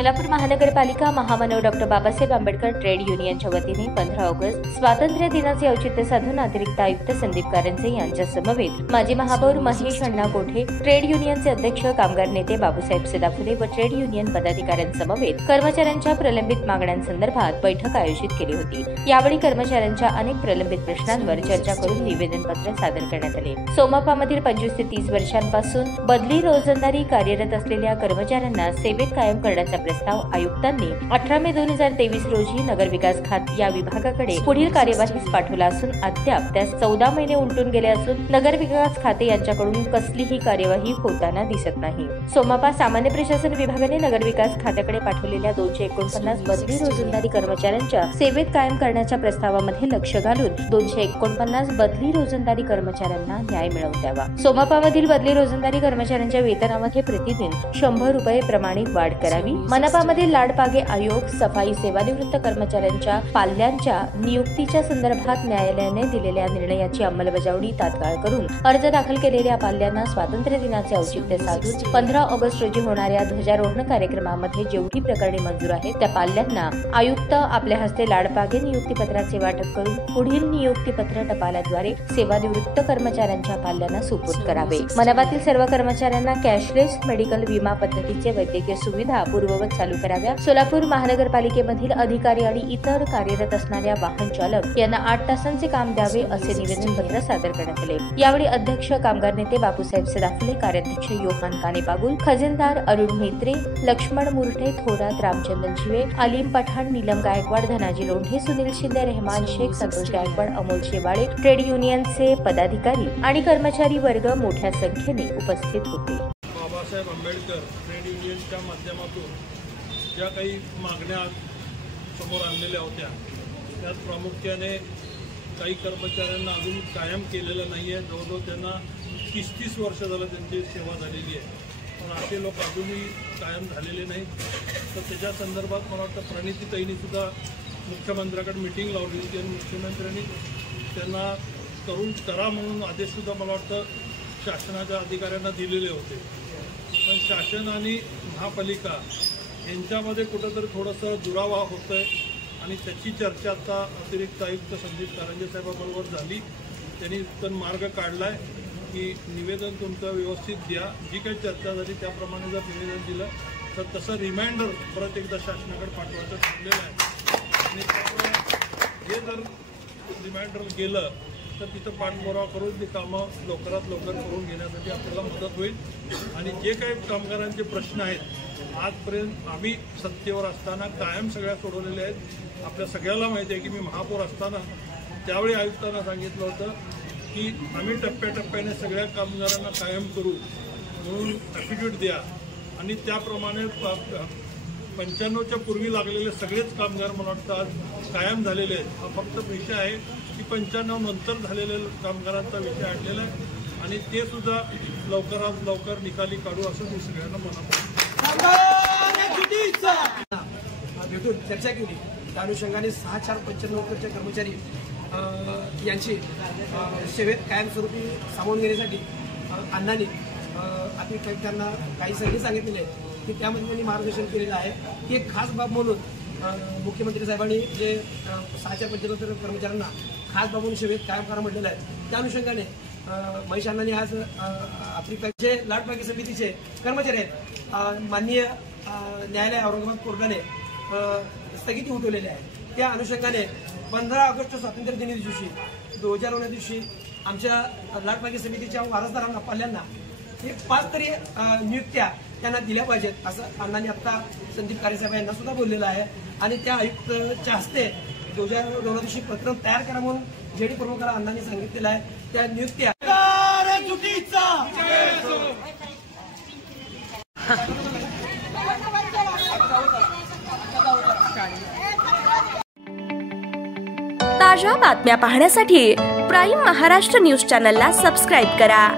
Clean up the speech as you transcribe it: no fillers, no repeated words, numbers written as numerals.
सोलापूर महानगरपालिका महामानव doctor Babasaheb Ambedkar trade युनियनच्या वतीने 15 ऑगस्ट स्वातंत्र्य दिनाचे औचित्य साधून अतिरिक्त आयुक्त संदीप कारंजे यांच्या समवेत माजी महापौर महेश अण्णा कोठे, ट्रेड युनियनचे अध्यक्ष कामगार नेते बाबूसाहेब सदाफुले व ट्रेड युनियन पदाधिकाऱ्यांसमवेत कर्मचाऱ्यांच्या प्रलंबित मागण्यांसंदर्भात बैठक आयोजित केली होती। यावेळी कर्मचाऱ्यांच्या अनेक प्रलंबित प्रश्नांवर चर्चा करून निवेदनपत्र सादर करण्यात आले। सोमापामधील 25 ते 30 वर्षांपासून बदली रोजंदारी कार्यरत असलेल्या कर्मचाऱ्यांना सेवेत कायम करण्याचा प्रस्ताव आयुक्तांनी 18 मे 2023 रोजी नगरविकास खाते या विभागाकडे पुढील कार्यवाहीस पाठवला असून अद्याप त्यास 14 महिने उलटून गेले असून नगरविकास खाते यांच्याकडून कसलीही कार्यवाही होताना दिसत नाही। सोमापा सामान्य प्रशासन विभागाने नगरविकास खात्याकडे पाठवलेल्या 249 बदली रोजंदारी कर्मचाऱ्यांच्या सेवेत कायम करण्याच्या प्रस्तावामध्ये लक्ष घालून 249 बदली रोजंदारी कर्मचाऱ्यांना न्याय मिळवून द्यावा। सोमापामधील बदली रोजंदारी कर्मचाऱ्यांच्या वेतनामध्ये प्रतिदिन 100 रुपये प्रमाणित वाढ करावी। मनपामधील लाडपागे आयोग, सफाई सेवानिवृत्त कर्मचाऱ्यांच्या पाल्यांच्या नियुक्तीच्या संदर्भात न्यायालयाने दिलेल्या निर्णयाची अंमलबजावणी तात्काळ करून अर्ज दाखल केलेल्या पाल्यांना स्वातंत्र्य दिनाचे औचित्य साधून 15 ऑगस्ट रोजी होणाऱ्या ध्वजारोहण कार्यक्रमामध्ये जेवढी प्रकरणे मंजूर आहेत त्या पाल्यांना आयुक्त आपल्या हस्ते लाडपागे नियुक्तीपत्राचे वाटप करून पुढील नियुक्तीपत्र टपालाद्वारे सेवानिवृत्त कर्मचाऱ्यांच्या पाल्यांना सुपूर्द करावे। मनपातील सर्व कर्मचाऱ्यांना कॅशलेस मेडिकल विमा पद्धतीचे वैद्यकीय सुविधा पूर्ववत चालू कराव्या। सोलापूर महानगरपालिकेमधील अधिकारी आणि इतर कार्यरत असणाऱ्या वाहन चालक यांना 8 तासांचे काम द्यावे असे निवेदनपत्र सादर करण्यात आले। यावेळी अध्यक्ष कामगार नेते बाबूसाहेब सदाफुले, कार्याध्यक्ष योहान कानेपागुल, खजिनदार अरुण म्हेत्रे, लक्ष्मण मुरटे, थोरात रामचंद्रन शिवे, अलीम पठाण, नीलम गायकवाड, धनाजी लोंढे, सुनील शिंदे, रहमान शेख, संतोष गायकवाड, अमोल शेवाळे, ट्रेड युनियनचे पदाधिकारी आणि कर्मचारी वर्ग मोठ्या संख्येने उपस्थित होते। बाबासाहेब आंबेडकर ट्रेड युनियनच्या माध्यमातून ज्या काही मागण्या समोर आणलेल्या होत्या त्यात प्रामुख्याने काही कर्मचाऱ्यांना अजून कायम केलेलं नाही आहे। जवळजवळ त्यांना 30 वर्ष झालं त्यांची सेवा झालेली आहे, पण असे लोक अजूनही कायम झालेले नाहीत। तर त्याच्या संदर्भात मला वाटतं प्रणितीताईंनी सुद्धा मुख्यमंत्र्याकडे मीटिंग लावली होती आणि मुख्यमंत्र्यांनी त्यांना करा म्हणून आदेशसुद्धा मला वाटतं शासनाच्या अधिकाऱ्यांना दिलेले होते। पण शासन आणि महापालिका यांच्यामध्ये कुठंतरी थोडंसं दुरावा होत आहे आणि त्याची चर्चा आता अतिरिक्त आयुक्त संदीप कारंजे साहेबांबरोबर झाली। त्यांनी पण मार्ग काढला आहे की निवेदन तुमचं व्यवस्थित द्या, जी काही चर्चा झाली त्याप्रमाणे जर निवेदन दिलं तर तसं रिमाइंडर परत एकदा शासनाकडे पाठवायचं ठरलेलं आहे आणि त्यामुळे हे जर रिमाइंडर गेलं तर तिथं पाठपुरावा करून ती कामं लवकरात लवकर करून घेण्यासाठी आपल्याला मदत होईल। आणि जे काही कामगारांचे प्रश्न आहेत आजपर्यंत आम्ही सत्तेवर असताना कायम सगळ्या सोडवलेल्या आहेत। आपल्या सगळ्याला माहिती आहे की मी महापौर असताना त्यावेळी आयुक्तांना सांगितलं होतं की आम्ही टप्प्याटप्प्याने सगळ्या कामगारांना कायम करू म्हणून ॲफिडेव्हिट द्या आणि त्याप्रमाणे 95च्या पूर्वी लागलेले सगळेच कामगार मला वाटतं आज कायम झालेले आहेत। हा फक्त विषय आहे की 95 नंतर झालेल्या कामगारांचा विषय आणलेला आहे आणि ते सुद्धा लवकरात लवकर निकाली काढू असं मी सगळ्यांना भेटून चर्चा केली। त्या अनुषंगाने 6495 कर्मचारी यांची सेवेत कायमस्वरूपी सामावून घेण्यासाठी अण्णांनी अतिरिक्त आयुक्तांना काही सगळे सांगितलेले आहे की त्यामध्ये त्यांनी मार्गदर्शन केलेलं आहे की एक खास बाब म्हणून मुख्यमंत्री साहेबांनी जे 6495 कर्मचाऱ्यांना खास बाब म्हणून सेवेत कायम करा म्हटलेलं आहे। त्या अनुषंगाने महेश अण्णांनी आज अतिरिक्त जे लाडपागे समितीचे कर्मचारी आहेत माननीय न्यायालय औरंगाबाद कोर्टाने स्थगिती उठवलेली आहे। त्या अनुषंगाने 15 ऑगस्ट स्वातंत्र्य दिनी दिवशी ध्वजारोहणा दिवशी आमच्या लाडपागे समितीच्या वारसदारांना पाल्यांना 5 तरी नियुक्त्या त्यांना दिल्या पाहिजेत असं अण्णांनी आता संदीप कारंजे यांना सुद्धा बोललेलं आहे आणि त्या आयुक्तच्या हस्ते ध्वजारोहणा दिवशी पत्र तयार करा म्हणून जेडी प्रमुखाला अण्णांनी सांगितलेलं आहे। त्या नियुक्त्या ताज्या बातम्या पाहण्यासाठी प्राईम महाराष्ट्र न्यूज चॅनलला सबस्क्राईब करा।